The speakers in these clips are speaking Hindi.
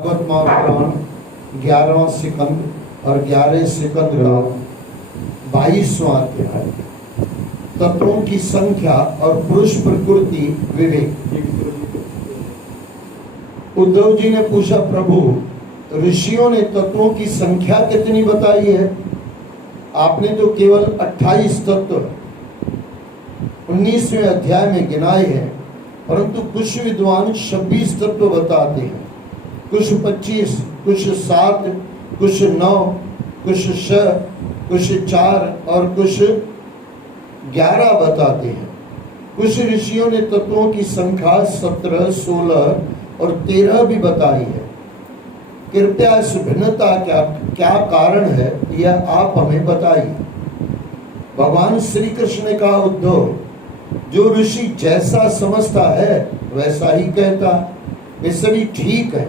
पुराण 11वां सिकंद और 11 सिकंद का 22वां अध्याय। तत्वों की संख्या और पुरुष प्रकृति विवेक। उद्धव जी ने पूछा, प्रभु ऋषियों ने तत्वों की संख्या कितनी बताई है? आपने तो केवल 28 तत्व 19वें अध्याय में गिनाए हैं, परंतु कुछ विद्वान 26 तत्व बताते हैं, कुछ 25, कुछ 7, कुछ 9, कुछ 6, कुछ 4 और कुछ 11 बताते हैं। कुछ ऋषियों ने तत्वों की संख्या 17, 16 और 13 भी बताई है। कृपया इस भिन्नता क्या कारण है, यह आप हमें बताइए। भगवान श्री कृष्ण ने कहा, उद्धव, जो ऋषि जैसा समझता है वैसा ही कहता, वे सभी ठीक है,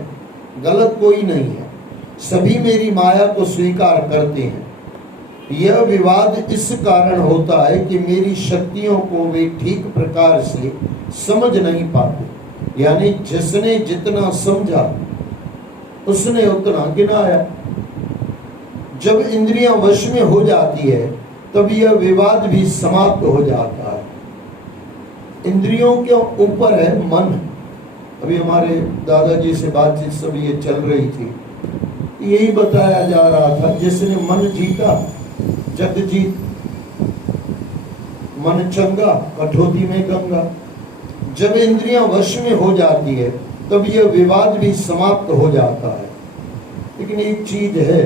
गलत कोई नहीं है, सभी मेरी माया को स्वीकार करते हैं। यह विवाद इस कारण होता है कि मेरी शक्तियों को वे ठीक प्रकार से समझ नहीं पाते, यानी जिसने जितना समझा उसने उतना गिनाया। जब इंद्रियां वश में हो जाती है तब यह विवाद भी समाप्त हो जाता है। इंद्रियों के ऊपर है मन। अभी हमारे दादाजी से बातचीत सब ये चल रही थी, यही बताया जा रहा था, जिसने मन जीता जग जीत, मन चंगा कठौती में गंगा। जब इंद्रियां वश में हो जाती है तब यह विवाद भी समाप्त हो जाता है। लेकिन एक चीज है,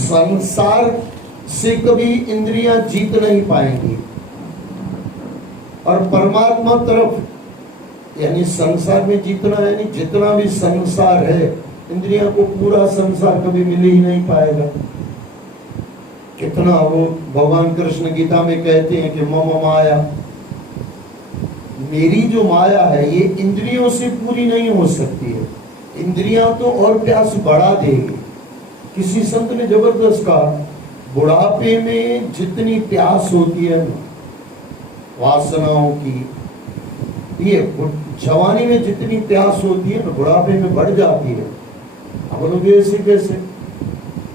संसार से कभी इंद्रियां जीत नहीं पाएंगी, और परमात्मा तरफ यानी संसार में जीतना, यानी जितना भी संसार है, इंद्रियां को पूरा संसार कभी मिल ही नहीं पाएगा। कितना वो भगवान कृष्ण गीता में कहते हैं कि मम माया, मेरी जो माया है ये इंद्रियों से पूरी नहीं हो सकती है। इंद्रियां तो और प्यास बढ़ा देगी। किसी संत ने जबरदस्त कहा, बुढ़ापे में जितनी प्यास होती है वासनाओं की, ये जवानी में जितनी प्यास होती है ना, बुढ़ापे में बढ़ जाती है। अब बोलोगे ऐसे कैसे?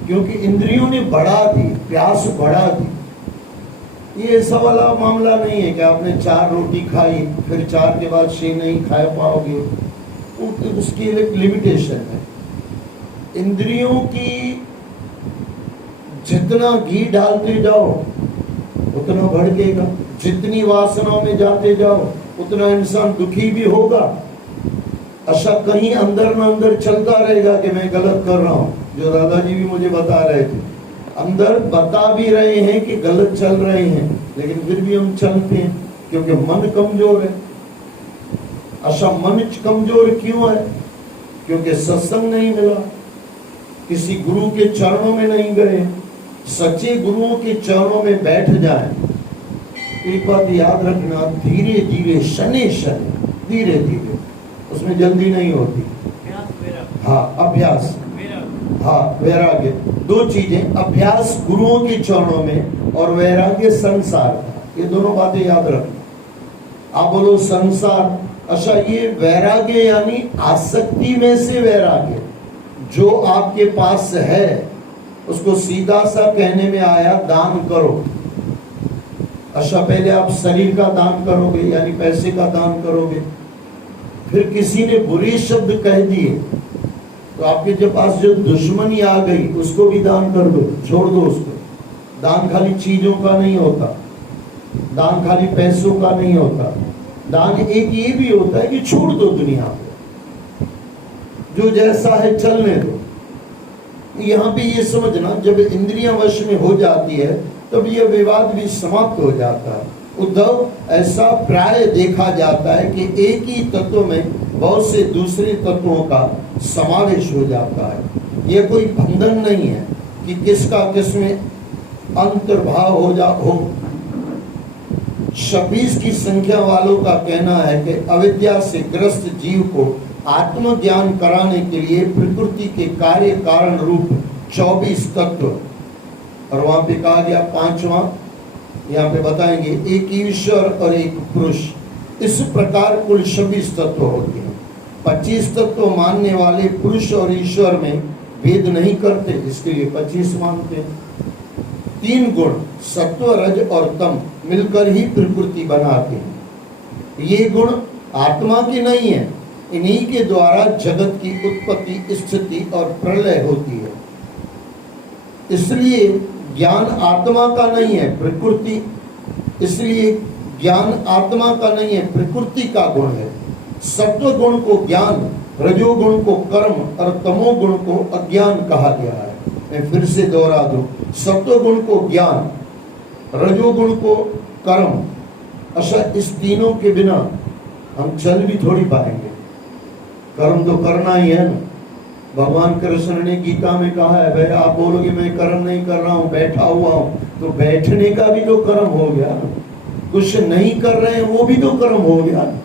क्योंकि इंद्रियों ने बढ़ा दी, प्यास बढ़ा दी। ये ऐसा वाला मामला नहीं है कि आपने 4 रोटी खाई फिर 4 के बाद 6 नहीं खा पाओगे, उसकी एक लिमिटेशन है। इंद्रियों की जितना घी डालते जाओ उतना भड़केगा, जितनी वासनाओं में जाते जाओ उतना इंसान दुखी भी होगा। अच्छा, कहीं अंदर ना अंदर चलता रहेगा कि मैं गलत कर रहा हूं, जो दादाजी भी मुझे बता रहे थे, अंदर बता भी रहे हैं कि गलत चल रहे हैं, लेकिन फिर भी हम चलते हैं क्योंकि मन कमजोर है। अच्छा, मन कमजोर क्यों है? क्योंकि सत्संग नहीं मिला, किसी गुरु के चरणों में नहीं गए। सच्चे गुरुओं के चरणों में बैठ जाए। एक बात याद रखना, धीरे धीरे, शने शने, धीरे धीरे, उसमें जल्दी नहीं होती। हाँ, अभ्यास, हाँ, वैराग्य, 2 चीजें, अभ्यास गुरुओं के चरणों में और वैराग्य संसार, ये दोनों बातें याद रखना। आप बोलो संसार, अच्छा, ये वैराग्य यानी आसक्ति में से वैराग्य, जो आपके पास है उसको सीधा सा कहने में आया, दान करो। अच्छा, पहले आप शरीर का दान करोगे यानी पैसे का दान करोगे, फिर किसी ने बुरे शब्द कह दिए तो आपके जो पास जो दुश्मनी आ गई उसको भी दान कर दो, छोड़ दो उसको। दान खाली चीजों का नहीं होता, दान खाली पैसों का नहीं होता, दान एक ये भी होता है कि छोड़ दो दुनिया को, जो जैसा है चलने दो। यहाँ पे ये समझना, जब इंद्रियां वश में हो जाती है तब यह विवाद भी समाप्त हो जाता है। उद्धव, ऐसा प्राय देखा जाता है कि एक ही तत्व में बहुत से दूसरे तत्वों का समावेश हो जाता है। यह कोई बंधन नहीं है कि किसका किसमें अंतर्भाव हो। 26 की संख्या वालों का कहना है कि अविद्या से ग्रस्त जीव को आत्मज्ञान कराने के लिए प्रकृति के कार्य कारण रूप 24 तत्व, और वहां पे कहा गया 5वां, यहाँ पे बताएंगे, एक ईश्वर और एक पुरुष, इस प्रकार कुल 26 तत्व होते हैं। 25 तत्व मानने वाले पुरुष और ईश्वर में भेद नहीं करते, इसके लिए 25 मानते हैं। 3 गुण सत्व, रज और तम मिलकर ही प्रकृति बनाते हैं। ये गुण आत्मा के नहीं है, इन्हीं के द्वारा जगत की उत्पत्ति, स्थिति और प्रलय होती है। इसलिए ज्ञान आत्मा का नहीं है, प्रकृति, इसलिए ज्ञान आत्मा का नहीं है, प्रकृति का गुण है। सत्व गुण को ज्ञान, रजोगुण को कर्म और तमोगुण को अज्ञान कहा गया है। मैं फिर से दोहरा दूं, सत्व गुण को ज्ञान, रजोगुण को कर्म। अच्छा, इस तीनों के बिना हम चल भी थोड़ी पाएंगे। कर्म तो करना ही है ना। भगवान कृष्ण ने गीता में कहा है, भाई आप बोलोगे मैं कर्म नहीं कर रहा हूँ, बैठा हुआ हूँ, तो बैठने का भी तो कर्म हो गया ना। कुछ नहीं कर रहे हैं वो भी तो कर्म हो गया ना।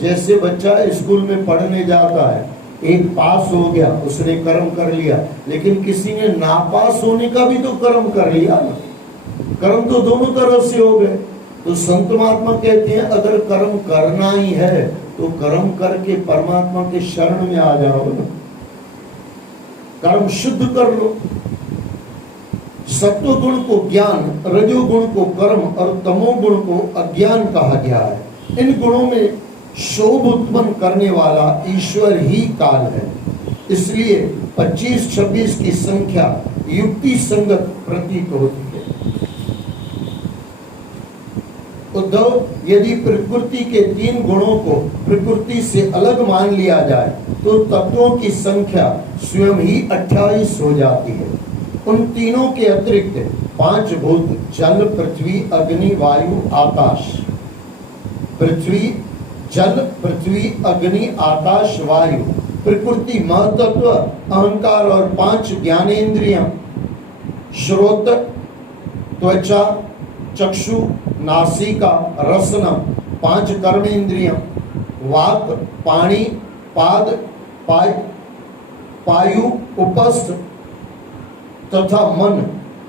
जैसे बच्चा स्कूल में पढ़ने जाता है, एक पास हो गया, उसने कर्म कर लिया, लेकिन किसी ने नापास होने का भी तो कर्म कर लिया ना। कर्म तो दोनों तरफ से हो गए। तो संत महात्मा कहते हैं अगर कर्म करना ही है तो कर्म करके परमात्मा के शरण में आ जाओ ना, कर्म शुद्ध कर लो। सत्व गुण को ज्ञान, रजोगुण को कर्म और तमोगुण को अज्ञान कहा गया है। इन गुणों में शोभ उत्पन्न करने वाला ईश्वर ही काल है। इसलिए 25-26 की संख्या युक्ति संगत प्रतीत होती है। उद्धव, यदि प्रकृति के 3 गुणों को प्रकृति से अलग मान लिया जाए तो तत्वों की संख्या स्वयं ही 28 हो जाती है। उन तीनों के अतिरिक्त 5 भूत, जल, पृथ्वी, अग्नि, वायु, आकाश, पृथ्वी, जल, पृथ्वी, अग्नि, आकाश, वायु, प्रकृति, महतत्व, अहंकार और 5 ज्ञानेंद्रियां, श्रोत, त्वचा, चक्षु, नासिका, रसना, 5 कर्मेंद्रियां, वाक, पाणी, पाद, पायु, उपस्थ तथा मन,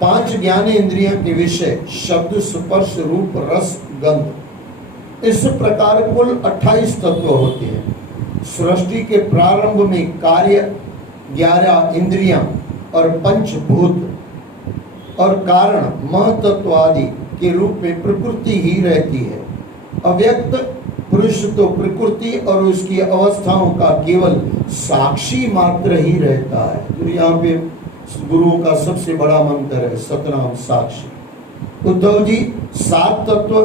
5 ज्ञानेंद्रियों के विषय शब्द, स्पर्श, रूप, रस, गंध। इस प्रकार कुल 28 तत्व होते हैं। सृष्टि के प्रारंभ में कार्य 11 इंद्रियां और 5 भूत और कारण महतत्व आदि के रूप में प्रकृति ही रहती है। अव्यक्त पुरुष तो प्रकृति और उसकी अवस्थाओं का केवल साक्षी मात्र ही रहता है। तो यहाँ पे गुरुओं का सबसे बड़ा मंत्र है सतनाम साक्षी। उद्धव जी, 7 तत्व,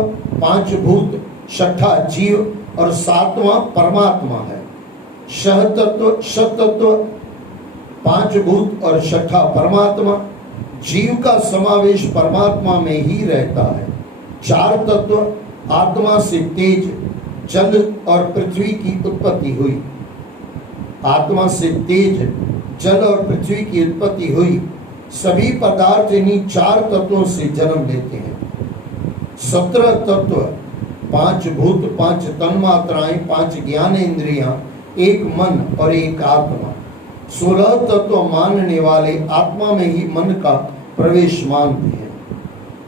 5 भूत, 6ठा जीव और 7वां परमात्मा है। शतत्व, 5 भूत और 6ठा परमात्मा। जीव का समावेश परमात्मा में ही रहता है। 4 तत्व, आत्मा से तेज, जल और पृथ्वी की उत्पत्ति हुई। आत्मा से तेज, जल और पृथ्वी की उत्पत्ति हुई। सभी पदार्थ इन्हीं 4 तत्वों से जन्म लेते हैं। 17 तत्व, 5 भूत, 5 तन्मात्राएं, 5 ज्ञानेंद्रियां, 1 मन और 1 आत्मा। 16 तत्व मानने वाले आत्मा में ही मन का प्रवेश मानते हैं।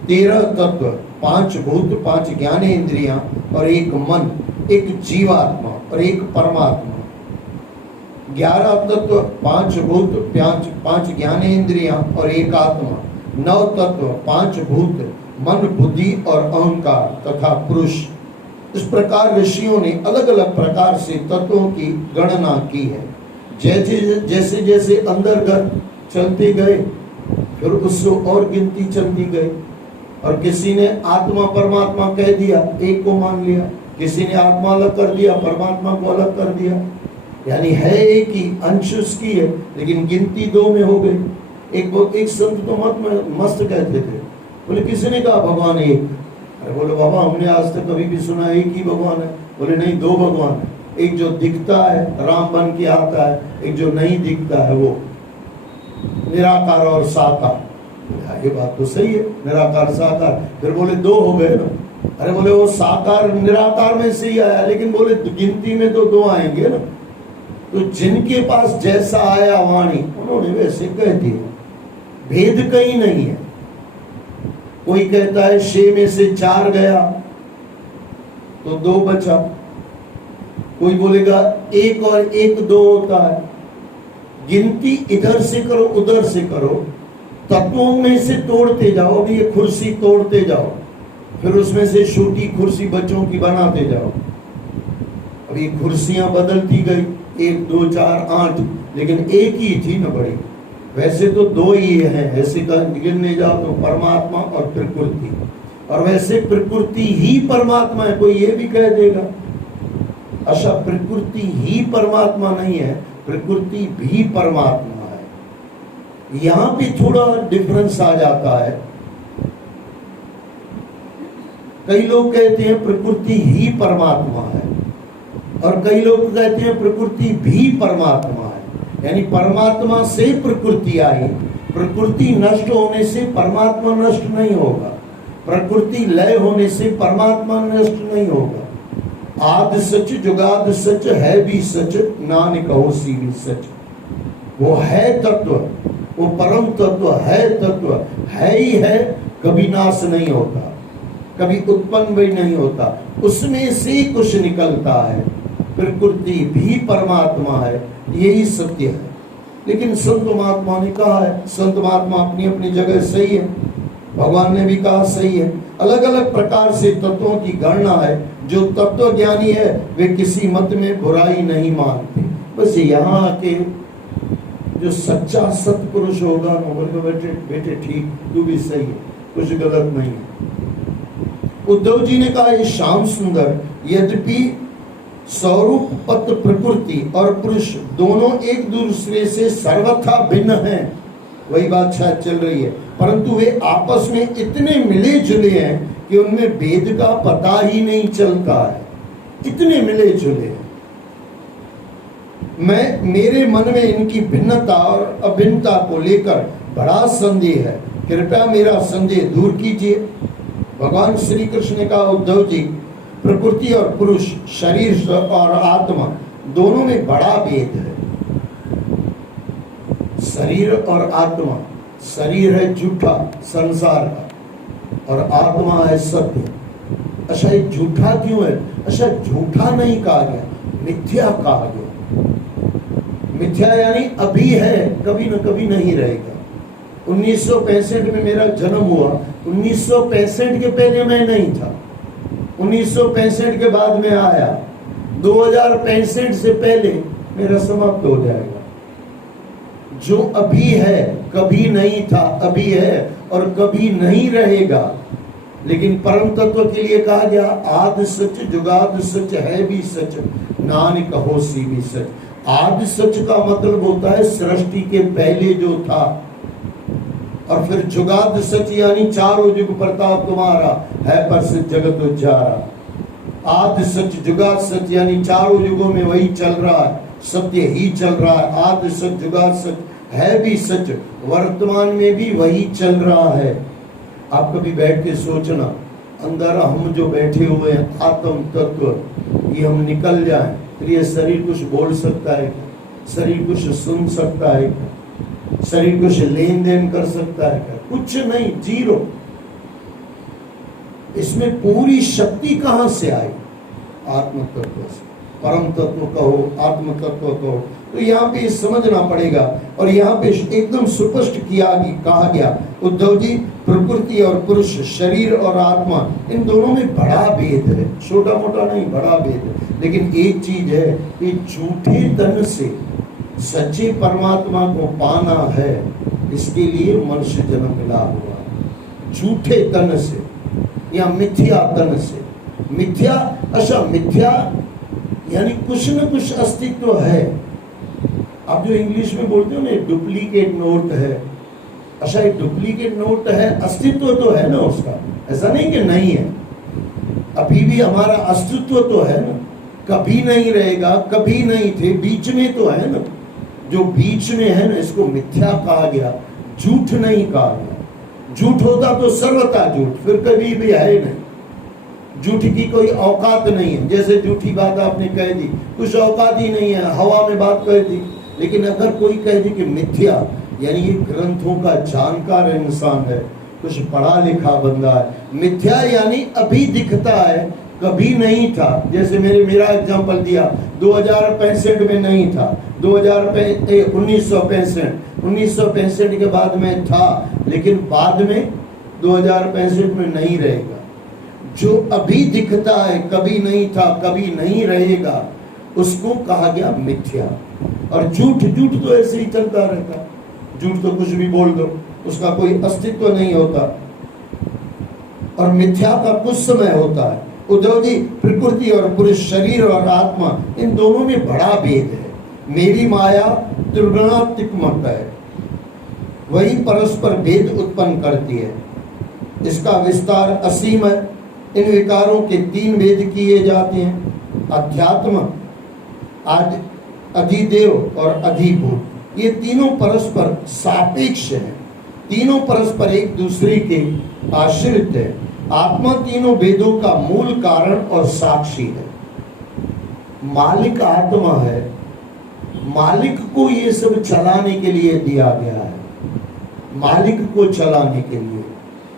13 तत्व, 5 भूत, 5 ज्ञानेंद्रियां और 1 मन, 1 जीवात्मा और 1 परमात्मा। 11 तत्व, 5 भूत, 5 ज्ञानेंद्रियां और 1 आत्मा। 9 तत्व, 5 भूत, मन, बुद्धि और अहंकार तथा पुरुष। इस प्रकार ऋषियों ने अलग अलग प्रकार से तत्वों की गणना की है। जैसे जैसे अंदर चलते गए फिर उससे और गिनती चलती गई। और किसी ने आत्मा परमात्मा कह दिया, एक को मान लिया। किसी ने आत्मा अलग कर दिया, परमात्मा को अलग कर दिया। यानी है एक ही, अंश उसकी है, लेकिन गिनती 2 में हो गई। एक संत तो मस्त कहते थे, बोले किसी ने कहा भगवान एक। अरे बोले बाबा हमने आज तक कभी भी सुना एक ही भगवान है। बोले नहीं, 2 भगवान है। एक जो दिखता है राम बन के आता है, एक जो नहीं दिखता है वो निराकार और साकार। ये बात तो सही है, निराकार साकार। फिर बोले 2 हो गए ना। अरे बोले वो साकार निराकार में से ही आया, लेकिन बोले गिनती में तो 2 आएंगे ना। तो जिनके पास जैसा आया वाणी उन्होंने वैसे कह दिया, भेद कहीं नहीं है। कोई कहता है 6 में से 4 गया तो 2 बचा। कोई बोलेगा 1 और 1 2 होता है। गिनती इधर से करो उधर से करो, तत्वों में से तोड़ते जाओ। अभी ये कुर्सी तोड़ते जाओ, फिर उसमें से छोटी कुर्सी बच्चों की बनाते जाओ। अभी कुर्सियां बदलती गई, 1 2 4 8, लेकिन एक ही थी ना बड़ी। वैसे तो 2 ही हैं, ऐसे गिनने जाओ तो परमात्मा और प्रकृति, और वैसे प्रकृति ही परमात्मा है। कोई ये भी कह देगा अच्छा प्रकृति ही परमात्मा नहीं है, प्रकृति भी परमात्मा है। यहां पे थोड़ा डिफरेंस आ जाता है। कई लोग कहते हैं प्रकृति ही परमात्मा है, और कई लोग कहते हैं प्रकृति भी परमात्मा है। यानी परमात्मा से प्रकृति आई, प्रकृति नष्ट होने से परमात्मा नष्ट नहीं होगा, प्रकृति लय होने से परमात्मा नष्ट नहीं होगा। आदि सच जुगाद सच है भी सच, नानक होसी भी सच। वो है तत्व, वो परम तत्व है, तत्व है ही है, कभी नाश नहीं होता, कभी उत्पन्न भी नहीं होता, उसमें से कुछ निकलता है। प्रकृति भी परमात्मा है, यही सत्य है। लेकिन संत महात्मा ने कहा है, संत महात्मा अपनी अपनी जगह सही है, भगवान ने भी कहा सही है। अलग अलग प्रकार से तत्वों की गणना है। जो तत्व ज्ञानी है वे किसी मत में बुराई नहीं मानते। बस यहाँ आके जो सच्चा सत्पुरुष होगा वो बोलेगा बेटे ठीक, तू भी सही है, कुछ गलत नहीं है। उद्धव जी ने कहा ये श्याम सुंदर यद्यपि स्वरूप पत प्रकृति और पुरुष दोनों एक दूसरे से सर्वथा भिन्न हैं, वही बात शायद चल रही है, परंतु वे आपस में इतने मिले जुले हैं कि उनमें भेद का पता ही नहीं चलता है। इतने मिले जुले हैं। मेरे मन में इनकी भिन्नता और अभिन्नता को लेकर बड़ा संदेह है, कृपया मेरा संदेह दूर कीजिए। भगवान श्री कृष्ण ने कहा उद्धव जी, प्रकृति और पुरुष, शरीर और आत्मा दोनों में बड़ा भेद है। शरीर और आत्मा, शरीर है झूठा संसार का और आत्मा है सत्य। अच्छा ये झूठा क्यों है? अच्छा झूठा नहीं कहा गया, मिथ्या कहा गया। मिथ्या यानी अभी है, कभी न कभी नहीं रहेगा। 1965 में मेरा जन्म हुआ, 1965 के पहले मैं नहीं था, 1965 के बाद में आया, 2065 से पहले मेरा समाप्त हो जाएगा। जो अभी है कभी नहीं था, अभी है और कभी नहीं रहेगा। लेकिन परम तत्व के लिए कहा गया आदि सच जुगाद सच है भी सच, नानक होसी भी सच। आदि सच का मतलब होता है सृष्टि के पहले जो था, और फिर जुगाद सच यानी चारों युग प्रताप तुम्हारा है पर से जगत उजारा। आदि सच जुगाद सच यानी चारों युगों में वही चल रहा है, सत्य ही चल रहा है। आदि सच जुगाद सच है भी सच, वर्तमान में भी वही चल रहा है। आप कभी बैठ के सोचना, अंदर हम जो बैठे हुए हैं आत्म तत्व, ये हम निकल जाए फिर ये शरीर कुछ बोल सकता है, शरीर कुछ सुन सकता है, शरीर कुछ लेन देन कर सकता है? कुछ नहीं, जीरो। इसमें पूरी शक्ति कहां से आई? आत्म तत्व से। परम तत्व कहो, आत्म तत्व कहो, तो यहाँ पे समझना पड़ेगा। और यहाँ पे एकदम स्पष्ट कहा गया उद्धव जी, प्रकृति और पुरुष, शरीर और आत्मा, इन दोनों में बड़ा भेद है, छोटा मोटा नहीं, बड़ा भेद है। लेकिन एक चीज है कि झूठे तन से सच्चे परमात्मा को पाना है, इसके लिए मनुष्य जन्म मिला हुआ। झूठे तन से या मिथ्या तन से। मिथ्या, अच्छा मिथ्या यानी कुछ न कुछ अस्तित्व है। आप जो इंग्लिश में बोलते हो ना डुप्लीकेट नोट है, अच्छा एक डुप्लीकेट नोट है, अस्तित्व तो है ना उसका, ऐसा नहीं कि नहीं है। अभी भी हमारा अस्तित्व तो है ना, कभी नहीं रहेगा, कभी नहीं थे, बीच में तो है ना। जो बीच में है ना, इसको मिथ्या कहा गया, झूठ नहीं कहा गया। झूठ होता तो सर्वथा झूठ, फिर कभी भी है नहीं। झूठ की कोई औकात नहीं है। जैसे झूठी बात आपने कह दी, कुछ औकात ही नहीं है, हवा में बात कह दी। लेकिन अगर कोई कह दे कि मिथ्या, यानी ये ग्रंथों का जानकार इंसान है, कुछ पढ़ा लिखा बंदा है। मिथ्या यानी अभी दिखता है, कभी नहीं था। जैसे मेरा एग्जांपल दिया, 2065 में नहीं था, 1965 के बाद में था, लेकिन बाद में 2065 में नहीं रहेगा। जो अभी दिखता है, कभी नहीं था, कभी नहीं रहेगा, उसको कहा गया मिथ्या। और झूठ तो ऐसे ही चलता रहता, झूठ तो कुछ भी बोल दो, उसका कोई अस्तित्व नहीं होता। और मिथ्या का कुछ समय होता है। उद्धव जी, प्रकृति और पुरुष, शरीर और आत्मा, इन दोनों में बड़ा भेद है। मेरी माया त्रिगुणात्मक है, वही परस्पर भेद उत्पन्न करती है। इसका विस्तार असीम है। इन विकारों के 3 भेद किए जाते हैं, अध्यात्म, अधिदेव और अधिभूत। ये तीनों परस्पर सापेक्ष हैं, तीनों परस्पर एक दूसरे के आश्रित है। आत्मा तीनों भेदों का मूल कारण और साक्षी है। मालिक आत्मा है, मालिक को ये सब चलाने के लिए दिया गया है, मालिक को चलाने के लिए,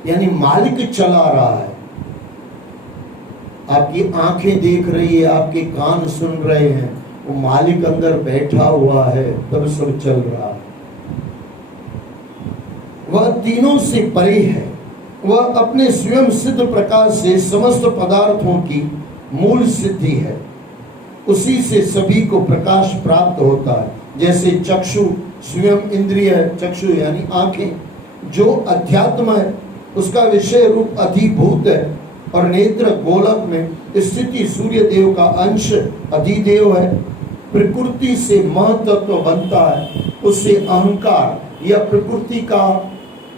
यानी मालिक चला रहा है। आपकी आंखें देख रही है, आपके कान सुन रहे हैं, वो मालिक अंदर बैठा हुआ है, तब सब चल रहा है। वह तीनों से परे है। वह अपने स्वयं सिद्ध प्रकाश से समस्त पदार्थों की मूल सिद्धि है। उसी से सभी को प्रकाश प्राप्त होता है। जैसे चक्षु स्वयं इंद्रिय है, चक्षु यानी आंखें, जो अध्यात्म है, उसका विषय रूप अधिभूत है, और नेत्र गोलक में स्थिति सूर्य देव का अंश अधिदेव है। प्रकृति से महतत्व बनता है, उससे अहंकार या प्रकृति का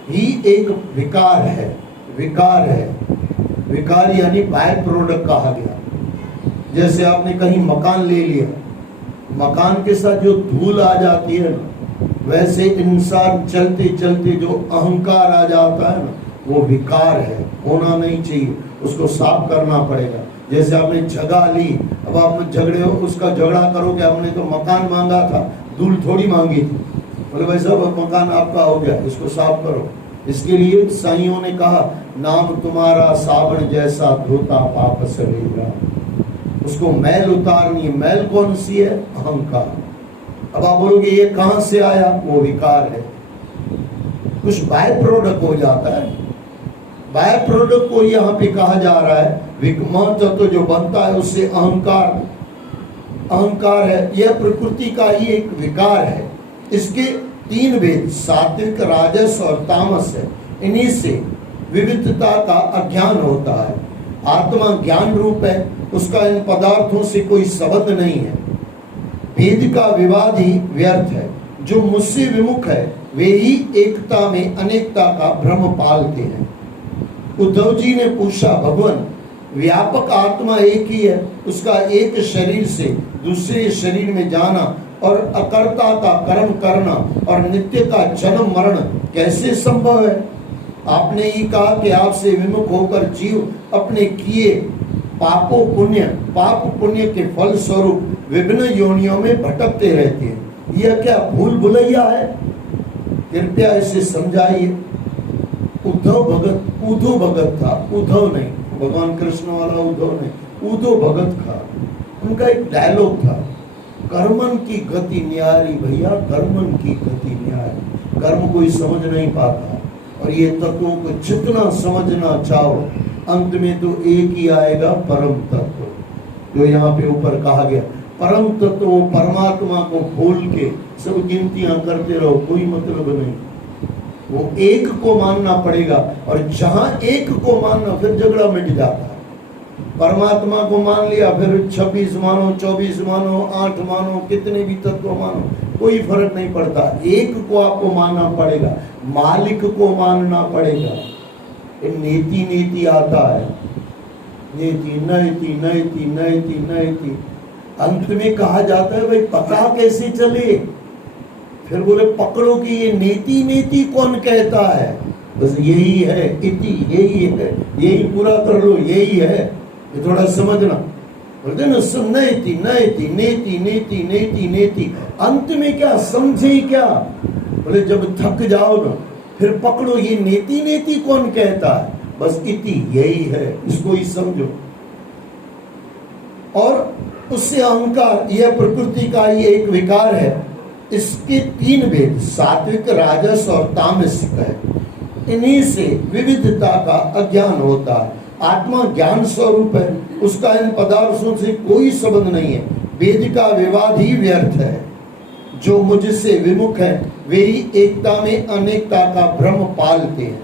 ही एक विकार है। विकार यानी बाय प्रोडक्ट कहा गया। जैसे आपने कहीं मकान ले लिया, मकान के साथ जो धूल आ जाती है ना, वैसे इंसान चलते चलते जो अहंकार आ जाता है ना, वो विकार है, होना नहीं चाहिए, उसको साफ करना पड़ेगा। जैसे आपने जगह ली, अब आप झगड़े हो, उसका झगड़ा करोगे, हमने तो मकान मांगा था, धूल थोड़ी मांगी थी, बोले भाई साहब मकान आपका हो गया, इसको साफ करो। इसके लिए साईयों ने कहा, नाम तुम्हारा साबन जैसा धोता पाप सवेरा। उसको मैल उतारनी। मैल कौन सी है? अहंकार। अब आप बोलोगे ये कहां से आया? वो विकार है, कुछ बाय प्रोडक्ट हो जाता है। बाय प्रोडक्ट को यहाँ पे कहा जा रहा है, महत्व जो बनता है उससे अहंकार है। यह प्रकृति का ही एक विकार है। इसके 3 भेद, सात्विक, राजस और तामस है। इन्हीं से विविधता का अज्ञान होता है। आत्मा ज्ञान रूप है, उसका इन पदार्थों से कोई संबंध नहीं है। भेद का विवाद ही व्यर्थ है। जो मुझसे विमुख है वे ही एकता में अनेकता का भ्रम पालते हैं। उद्धव जी ने पूछा, भगवान व्यापक आत्मा एक ही है, उसका एक शरीर से दूसरे शरीर में जाना और अकर्ता का कर्म करना और नित्य का जन्म मरण कैसे संभव है? आपने ही कहा कि आपसे विमुख होकर जीव अपने किए पाप पुण्य के फल स्वरूप विभिन्न योनियों में भटकते रहते हैं। यह क्या भूल भुलैया है? कृपया इसे समझाइए। उद्धव भगत था, उद्धव नहीं, भगवान कृष्ण वाला उद्धव नहीं, उद्धव भगत था। उनका एक डायलॉग था, कर्मन की गति न्यारी भैया, कर्मन की गति न्यारी। कर्म कोई समझ नहीं पाता, और ये तत्वों को जितना समझना चाहो, अंत में तो एक ही आएगा, परम तत्व। जो यहाँ पे ऊपर कहा गया, परम तत्व परमात्मा को भूल के सब गिनतियां करते रहो, कोई मतलब नहीं। वो एक को मानना पड़ेगा, और जहां एक को मानना, फिर झगड़ा मिट जाता है। परमात्मा को मान लिया, फिर 26 मानो, 24 मानो, 8 मानो, कितने भी तत्व मानो, कोई फर्क नहीं पड़ता। एक को आपको मानना पड़ेगा, मालिक को मानना पड़ेगा। नीति आता है, नीति। अंत में कहा जाता है, भाई पका कैसे चले? फिर बोले पकड़ो कि ये नीति कौन कहता है? बस यही है, इति यही है, यही पूरा कर लो, यही है। ये थोड़ा समझना बोलते ना, नीति। अंत में क्या समझे? क्या बोले जब थक जाओ ना, फिर पकड़ो ये नीति कौन कहता है? बस इति यही है, इसको ही समझो। और उससे अहंकार, यह प्रकृति का ही एक विकार है। इसके 3 भेद, सात्विक, राजस और तामस है। इन्हीं से विविधता का अज्ञान होता है। आत्मा ज्ञान स्वरूप है, उसका इन पदार्थों से कोई संबंध नहीं है। वेद का विवाद ही व्यर्थ है। जो मुझसे विमुख है वे ही एकता में अनेकता का भ्रम पालते हैं।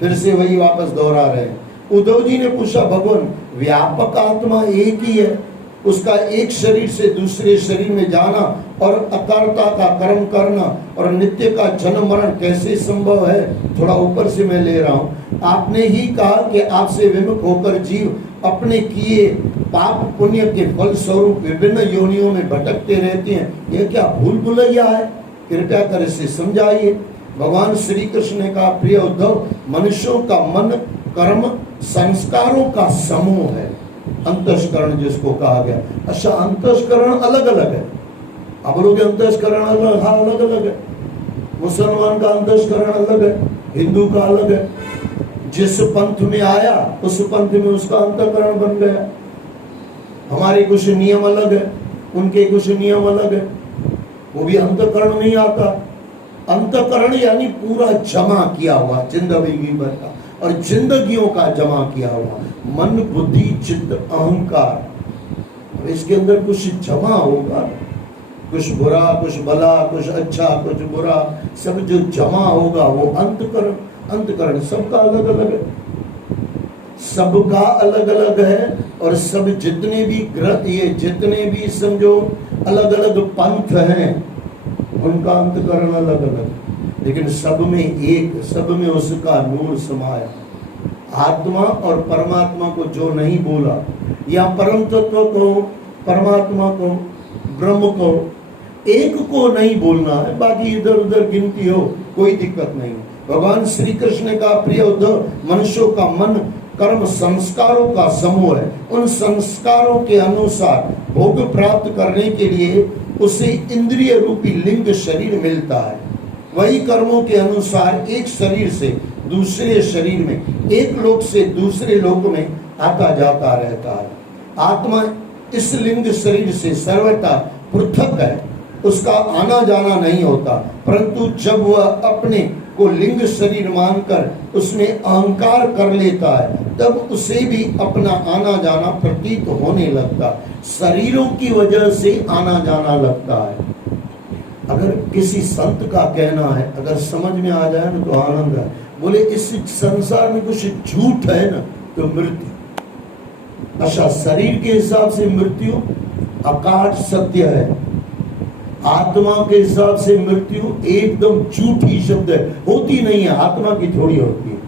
फिर से वही वापस दोहरा रहे हैं। उद्धव जी ने पूछा, भगवान व्यापक आत्मा एक ही है, उसका एक शरीर से दूसरे शरीर में जाना और अकर्ता का कर्म करना और नित्य का जन्म मरण कैसे संभव है? थोड़ा ऊपर से मैं ले रहा हूँ। आपने ही कहा कि आपसे विमुख होकर जीव अपने किए पाप पुण्य के फल स्वरूप विभिन्न योनियों में भटकते रहते हैं। यह क्या भूल भुलैया है? कृपया कर इसे समझाइए। भगवान श्री कृष्ण ने कहा, प्रिय उद्धव, मनुष्यों का मन कर्म संस्कारों का समूह है, अंतस्करण जिसको कहा गया। अच्छा, अंतस्करण अलग अलग है। आप लोग अंतस्करण अलग, हाँ अलग अलग है। मुसलमान का अंतस्करण अलग है, हिंदू का अलग है। जिस पंथ में आया उस पंथ में उसका अंतःकरण बन गया। हमारे कुछ नियम अलग है, उनके कुछ नियम अलग है, वो भी अंतःकरण नहीं आता। अंतःकरण यानी पूरा जमा किया हुआ जिंदगी भर का और जिंदगियों का जमा किया हुआ मन, बुद्धि, चित्त, अहंकार। इसके अंदर कुछ जमा होगा, कुछ बुरा, कुछ भला, कुछ अच्छा, कुछ बुरा, सब जो जमा होगा वो अंतःकरण। अंतःकरण सबका अलग अलग है, सबका अलग अलग है। और सब जितने भी ग्रह, ये जितने भी समझो अलग अलग पंथ हैं, उनका अंतःकरण अलग अलग, लेकिन सब में एक, सब में उसका नूर समाया। आत्मा और परमात्मा को जो नहीं बोला, या परम तत्व को, परमात्मा को, ब्रह्म को, एक को नहीं बोलना है, बाकी इधर उधर गिनती हो, कोई दिक्कत नहीं। भगवान श्री कृष्ण ने कहा, प्रिय उद्धव, मनुष्यों का मन कर्म संस्कारों का समूह है। उन संस्कारों के अनुसार भोग प्राप्त करने के लिए उसे इंद्रिय रूपी लिंग शरीर मिलता है। वही कर्मों के अनुसार एक शरीर से दूसरे शरीर में, एक लोक से दूसरे लोक में आता जाता रहता है। आत्मा इस लिंग शरीर से सर्वथा पृथक है, उसका आना जाना नहीं होता, परंतु जब वह अपने को लिंग शरीर मानकर उसमें अहंकार कर लेता है, तब उसे भी अपना आना जाना प्रतीत होने लगता, शरीरों की वजह से आना जाना लगता है। अगर किसी संत का कहना है, अगर समझ में आ जाए ना तो आनंद है। बोले इस संसार में कुछ झूठ है ना तो मृत्यु। अच्छा, शरीर के हिसाब से मृत्यु अकाट सत्य है, आत्मा के हिसाब से मृत्यु एकदम झूठी शब्द है, होती नहीं है। आत्मा की थोड़ी होती है,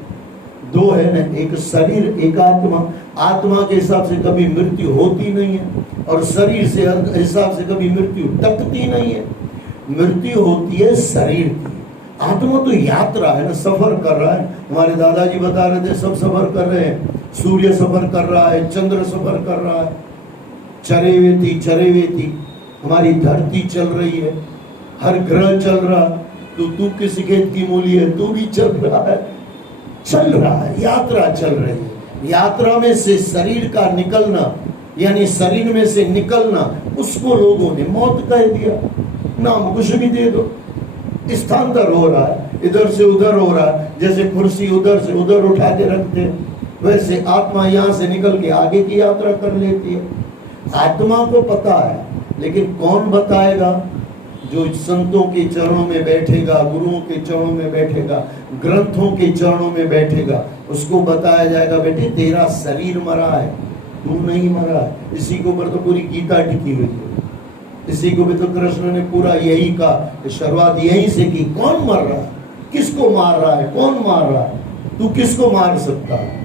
दो है ना, एक शरीर एक आत्मा। आत्मा के हिसाब से कभी मृत्यु होती नहीं है और शरीर से हिसाब से कभी मृत्यु टकती नहीं है। मृत्यु होती है शरीर की, आत्मा तो यात्रा है ना, सफर कर रहा है। हमारे दादाजी बता रहे थे, सब सफर कर रहे हैं। सूर्य सफर कर रहा है, चंद्र सफर कर रहा है, चरेवेती हमारी धरती चल रही है, हर ग्रह चल रहा। तो तू किस खेत की मूली है, तू भी चल रहा है, यात्रा चल रही है। यात्रा में से शरीर का निकलना, यानी शरीर में से निकलना, उसको लोगों ने मौत कह दिया। नाम कुछ भी दे दो, स्थानांतर हो रहा है, इधर से उधर हो रहा है। जैसे कुर्सी उधर से उधर उठा के रखते हैं, वैसे आत्मा यहाँ से निकल के आगे की यात्रा कर लेती है। आत्मा को पता है, लेकिन कौन बताएगा? जो संतों के चरणों में बैठेगा, गुरुओं के चरणों में बैठेगा, ग्रंथों के चरणों में बैठेगा, उसको बताया जाएगा, बेटे तेरा शरीर मरा है, तू नहीं मरा है। इसी के ऊपर तो पूरी गीता टिकी हुई है। इसी को भी तो कृष्ण ने पूरा यही कहा, शुरुआत यहीं से की। कौन मर रहा है, किसको मार रहा है, कौन मार रहा है? तू किसको मार सकता है?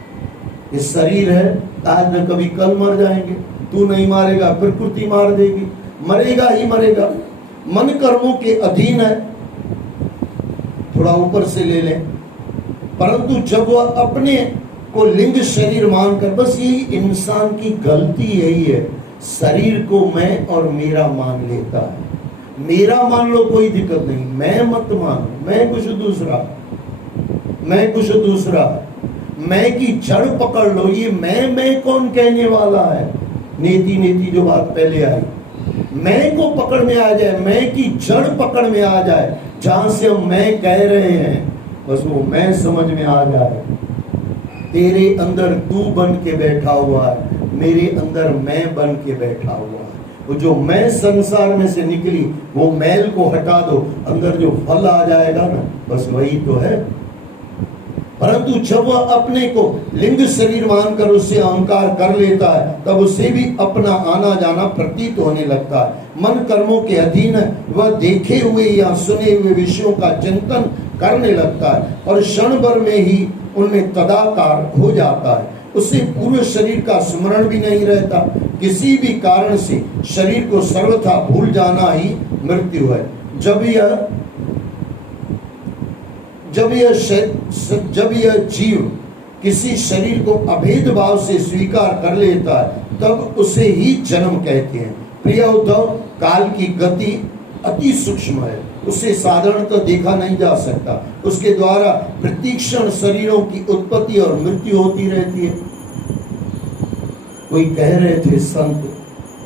ये शरीर है, आज न कभी कल मर जाएंगे। तू नहीं मारेगा, प्रकृति मार देगी, मरेगा ही मरेगा। मन कर्मों के अधीन है, थोड़ा ऊपर से ले लें। परंतु जब वह अपने को लिंग शरीर मानकर, बस यही इंसान की गलती यही है, शरीर को मैं और मेरा मान लेता है। मेरा मान लो कोई दिक्कत नहीं, मैं मत मानो, मैं कुछ दूसरा, मैं कुछ दूसरा। मैं की जड़ पकड़ लो। ये मैं कौन कहने वाला है? नेति नेति जो बात पहले आई, मैं को पकड़ में आ जाए, मैं की जड़ पकड़ में आ जाए, जहां से हम मैं कह रहे हैं बस वो मैं समझ में आ जाए। तेरे अंदर तू बन के बैठा हुआ है, मेरे अंदर मैं बन के बैठा हुआ है। वो जो मैं संसार में से निकली वो मैल को हटा दो, अंदर जो फल आ जाएगा ना बस वही तो है। परंतु जब वह अपने को लिंग शरीर मानकर उससे अहंकार कर लेता है तब उसे भी अपना आना जाना प्रतीत होने लगता है। मन कर्मों के अधीन है, वह देखे हुए या सुने हुए विषयों का चिंतन करने लगता है और क्षण भर में ही उनमें तदाकार हो जाता है। उसे पूर्व शरीर का स्मरण भी नहीं रहता। किसी भी कारण से शरीर को सर्वथा भूल जाना ही मृत्यु है। जब यह जीव किसी शरीर को अभेद भाव से स्वीकार कर लेता है तब उसे ही जन्म कहते हैं। प्रिय उद्धव, काल की गति अति सूक्ष्म है, उसे साधारणतः देखा नहीं जा सकता। उसके द्वारा प्रतीक्षण शरीरों की उत्पत्ति और मृत्यु होती रहती है। कोई कह रहे थे संत,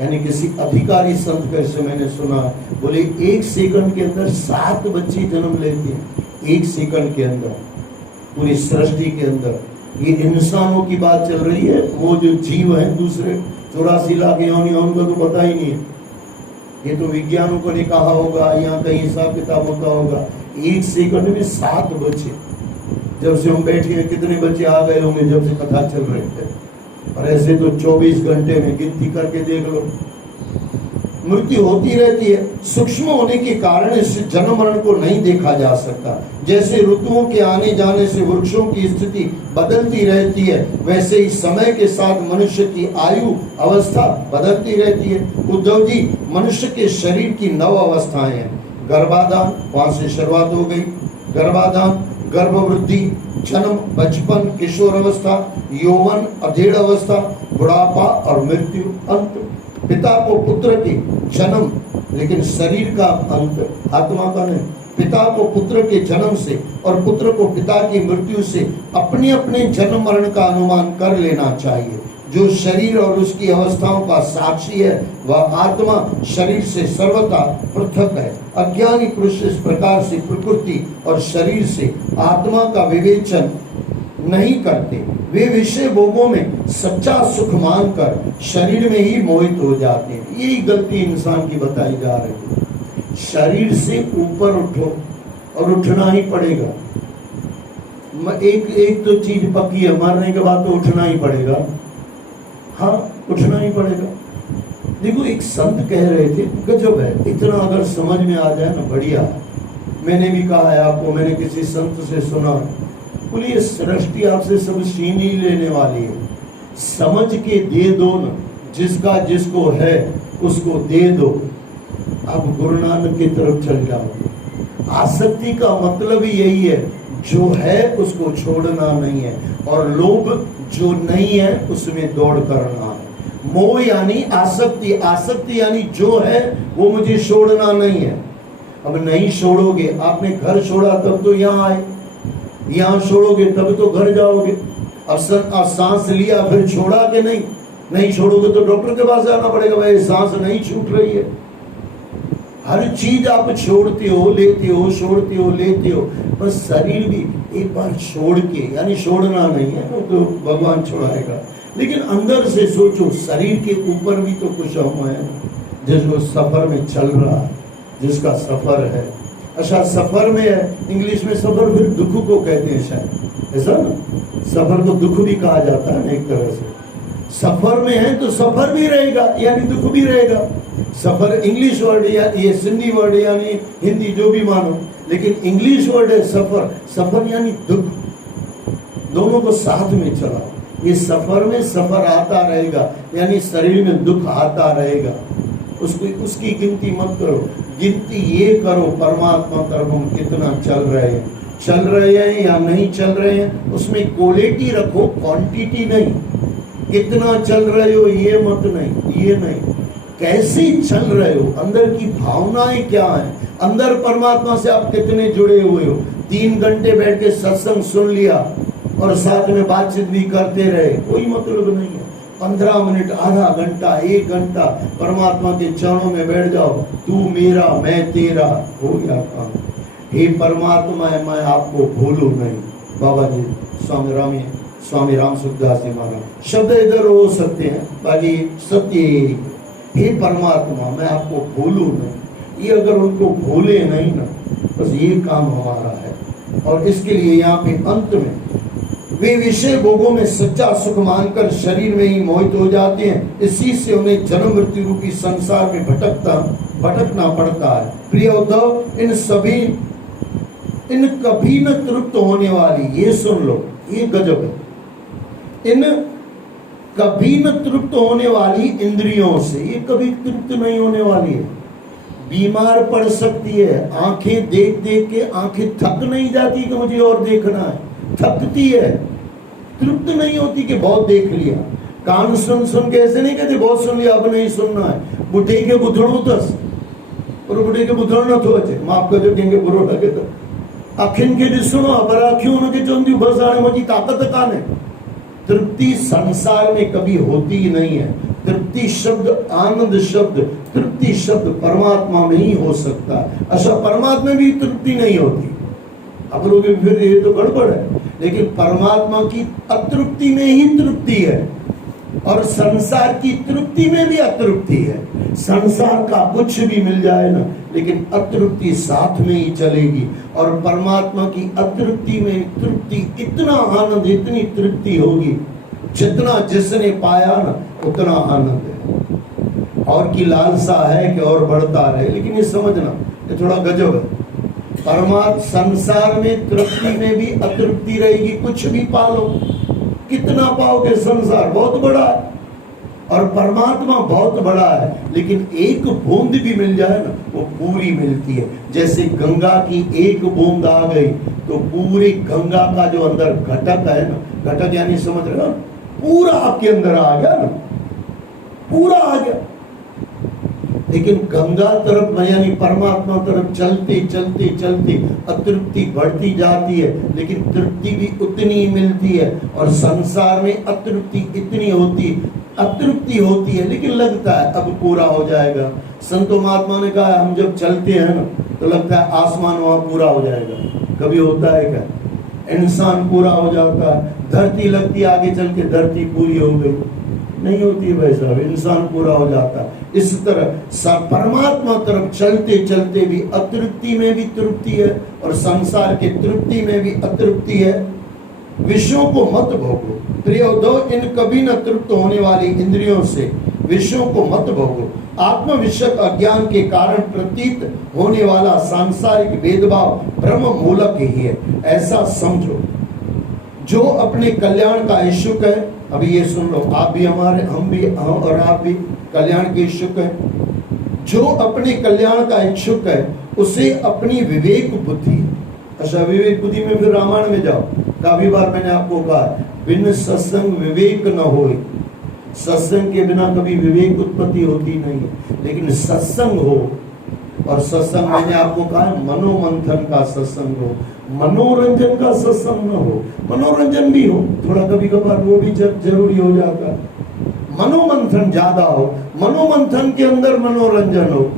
यानी किसी अधिकारी संत कैसे मैंने सुना, बोले 1 सेकंड के अंदर 7 बच्चे जन्म लेते हैं। 1 सेकंड के अंदर, पूरी सृष्टि के अंदर। ये इंसानों की बात चल रही है, वो जो जीव हैं दूसरे 84 लाख योनियों, उनको तो पता ही नहीं है। ये तो विज्ञानों को ने कहा होगा, यहाँ कहीं हिसाब किताब होता होगा। 1 सेकंड में 7 बच्चे। जब से हम बैठे हैं कितने बच्चे आ गए होंगे जब से कथा चल रहे थे। और ऐसे तो 24 घंटे में गिनती करके देख लो। मृत्यु होती रहती है। सूक्ष्म होने के कारण इस जन्म मरण को नहीं देखा जा सकता। जैसे ऋतुओं के आने जाने से वृक्षों की स्थिति बदलती रहती है, वैसे ही समय के साथ मनुष्य की आयु अवस्था बदलती रहती है। उद्धव जी, मनुष्य के शरीर की 9 अवस्थाएं हैं। गर्भाधान, वहां से शुरुआत हो गई। गर्भाधान, गर्भवृद्धि, जन्म, बचपन, किशोर अवस्था, यौवन, अधेड़ अवस्था, बुढ़ापा और मृत्यु, अंत। पिता को पुत्र के जन्म, लेकिन शरीर का अंत, आत्मा का नहीं। पिता को पुत्र के जन्म से और पुत्र को पिता की मृत्यु से अपने अपने जन्म मरण का अनुमान कर लेना चाहिए। जो शरीर और उसकी अवस्थाओं का साक्षी है वह आत्मा शरीर से सर्वथा पृथक है। अज्ञानी पुरुष इस प्रकार से प्रकृति और शरीर से आत्मा का विवेचन नहीं करते। वे विषय भोगों में सच्चा सुख मानकर शरीर में ही मोहित हो जाते हैं। यही गलती इंसान की बताई जा रही है। शरीर से ऊपर उठो और उठना ही पड़ेगा। एक तो चीज पक्की है, मरने के बाद तो उठना ही पड़ेगा। हाँ, उठना ही पड़ेगा। देखो, एक संत कह रहे थे, गजब है, इतना अगर समझ में आ जाए ना बढ़िया। मैंने भी कहा है आपको, मैंने किसी संत से सुना, बोले ये सृष्टि आपसे सब छीन ही लेने वाली है, समझ के दे दो ना, जिसका जिसको है उसको दे दो। अब गुरु नानक की तरफ चल जाओ। आसक्ति का मतलब ही यही है, जो है उसको छोड़ना नहीं है, और लोभ जो नहीं है उसमें दौड़ करना है। मोह यानी आसक्ति, आसक्ति यानी जो है वो मुझे छोड़ना नहीं है। अब नहीं छोड़ोगे, आपने घर छोड़ा तब तो यहाँ आए, यहाँ छोड़ोगे तब तो घर जाओगे। अब सांस लिया फिर छोड़ा कि नहीं? नहीं छोड़ोगे तो डॉक्टर के पास जाना पड़ेगा, भाई सांस नहीं छूट रही है। हर चीज आप छोड़ते हो, लेते हो, छोड़ते हो, लेते हो। बस शरीर भी एक बार छोड़ के, यानी छोड़ना नहीं है, वो तो भगवान छुड़ाएगा, लेकिन अंदर से सोचो, शरीर के ऊपर भी तो कुछ हम है जिसको सफर में चल रहा है, जिसका सफर है। अच्छा, सफर में है, इंग्लिश में सफर फिर दुख को कहते हैं शायद, ऐसा ना? सफर को दुख भी कहा जाता है ना एक तरह से। सफर में है तो सफर भी रहेगा, यानी दुख भी रहेगा। सफर इंग्लिश वर्ड या ये सिंधी वर्ड यानी हिंदी, जो भी मानो, लेकिन इंग्लिश वर्ड है सफर। सफर यानी दुख, दोनों को साथ में चला। ये सफर में सफर आता रहेगा, यानी शरीर में दुख आता रहेगा। उसकी गिनती मत करो, गिनती ये करो परमात्मा तरफ हम कितना चल रहे हैं या नहीं चल रहे हैं। उसमें क्वालिटी रखो, क्वांटिटी नहीं। कितना चल रहे हो ये मत नहीं, ये नहीं, कैसे चल रहे हो, अंदर की भावनाएं क्या हैं, अंदर परमात्मा से आप कितने जुड़े हुए हो। 3 घंटे बैठ के सत्संग सुन लिया और साथ में बातचीत भी करते रहे, कोई मतलब नहीं है। 15 मिनट, आधा घंटा, 1 घंटा परमात्मा के चरणों में बैठ जाओ। तू मेरा मैं तेरा, हो गया काम। हे परमात्मा है, मैं आपको भूलू नहीं। बाबा जी स्वामी राम सुखदास जी महाराज, शब्द इधर हो सकते हैं, बाकी सत्य हे परमात्मा मैं आपको भूलू नहीं। ये अगर उनको भूले नहीं ना, बस ये काम हमारा है। और इसके लिए यहाँ पे अंत में वे विषय भोगों में सच्चा सुख मानकर शरीर में ही मोहित हो जाते हैं। इसी से उन्हें जन्म मृत्यु रूपी संसार में भटकना पड़ता है। प्रिय उद्धव, इन कभी न तृप्त होने वाली, ये सुन लो, ये गजब है, इन कभी न तृप्त होने वाली इंद्रियों से ये कभी तृप्त नहीं होने वाली है। बीमार पड़ सकती है, आंखें देख देख के आंखें थक नहीं जाती कि मुझे और देखना है, थकती है, तृप्त नहीं होती कि बहुत देख लिया। कान सुन सुन के ऐसे नहीं कहते बहुत सुन लिया अब नहीं सुनना है। बुढ़े के बुधड़ू तस और बुढ़े के बुधड़ न थो अचे, माफ कर दो कहेंगे बुरो लगे तो अखिन के सुनो पर अखियों उनके चवंदी बस हाणे मुझी ताकत काने। तृप्ति संसार में कभी होती ही नहीं है। तृप्ति शब्द, आनंद शब्द, तृप्ति शब्द परमात्मा में ही हो सकता है। अच्छा, परमात्मा में भी तृप्ति नहीं होती। अब लोग फिर ये तो गड़बड़ है, लेकिन परमात्मा की अतृप्ति में ही तृप्ति है और संसार की तृप्ति में भी अतृप्ति है। संसार का कुछ भी मिल जाए ना, लेकिन अतृप्ति साथ में ही चलेगी। और परमात्मा की अतृप्ति में तृप्ति, इतना आनंद, इतनी तृप्ति होगी, जितना जिसने पाया ना उतना आनंद है। और की लालसा है कि और बढ़ता रहे, लेकिन ये समझना ये थोड़ा गजब है। परमात्मा संसार में तृप्ति में भी अतृप्ति रहेगी। कुछ भी पालो, कितना पाओगे, संसार बहुत बड़ा है और परमात्मा बहुत बड़ा है, लेकिन एक बूंद भी मिल जाए ना वो पूरी मिलती है। जैसे गंगा की एक बूंद आ गई तो पूरी गंगा का जो अंदर घटक है ना, घटक यानी समझ रहे हो, पूरा आपके अंदर आ गया ना, पूरा आ गया। लेकिन गंगा तरफ यानी परमात्मा तरफ चलते चलते चलते अतृप्ति बढ़ती जाती है, लेकिन तृप्ति भी उतनी ही मिलती है। और संसार में अतृप्ति इतनी अतृप्ति होती है, लेकिन लगता है अब पूरा हो जाएगा। संतो महात्मा ने कहा हम जब चलते हैं ना तो लगता है आसमान वहां पूरा हो जाएगा। कभी होता है क्या? इंसान पूरा हो जाता है, धरती लगती है आगे चल के धरती पूरी हो गई, नहीं होती वैसा, इंसान पूरा हो जाता है। इस तरह परमात्मा तरफ चलते चलते भी अतृप्ति में भी तृप्ति है और संसार की तृप्ति में भी अतृप्ति है। विषयों को मत भोगो प्रिय उद्धव, इन कभी न तृप्त होने वाली इंद्रियों से विषयों को मत भोगो। आत्म विषयक अज्ञान के कारण प्रतीत होने वाला सांसारिक भेदभाव ब्रह्म मूलक ही है, ऐसा समझो। जो अपने कल्याण का इच्छुक है, अभी ये सुन लो, आप भी हमारे, हम भी, और आप भी कल्याण के इच्छुक है। जो अपने कल्याण का इच्छुक है उसे अपनी विवेक बुद्धि, अच्छा विवेक बुद्धि में फिर रामायण में जाओ। काफी बार मैंने आपको कहा बिन सत्संग विवेक न होए, सत्संग के बिना कभी विवेक उत्पत्ति होती नहीं है। लेकिन सत्संग हो, और सत्संग मैंने आपको कहा मनोमंथन का सत्संग हो, मनोरंजन का सत्संग न हो। मनोरंजन भी हो थोड़ा कभी कभार, वो भी जरूरी हो जाता है। मनोमंथन ज्यादा हो, मनोमंथन के अंदर मनोरंजन हो,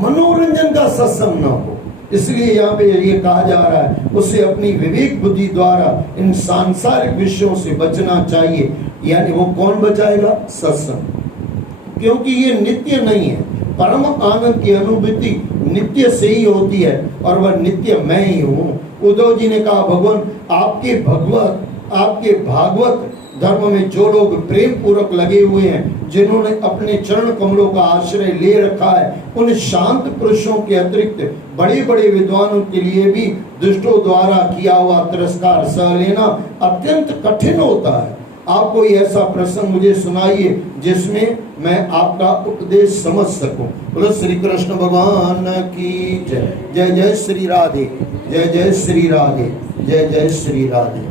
मनोरंजन का सत्संग न हो। इसलिए यहाँ पे ये कहा जा रहा है उसे अपनी विवेक बुद्धि द्वारा इन सांसारिक विषयों से बचना चाहिए। यानी वो कौन बचाएगा? सत्संग, क्योंकि ये नित्य नहीं है। परम आनंद की अनुभूति नित्य से ही होती है और वह नित्य मैं ही हूँ। उद्धव जी ने कहा भगवान आपके भागवत धर्म में जो लोग प्रेम पूर्वक लगे हुए हैं, जिन्होंने अपने चरण कमलों का आश्रय ले रखा है, उन शांत पुरुषों के अतिरिक्त बड़े बड़े विद्वानों के लिए भी दुष्टों द्वारा किया हुआ तिरस्कार सह लेना अत्यंत कठिन होता है। आप कोई ऐसा प्रसंग मुझे सुनाइए जिसमें मैं आपका उपदेश समझ सकूं। बोलो श्री कृष्ण भगवान की जय। जय जय श्री राधे, जय जय श्री राधे, जय जय श्री राधे।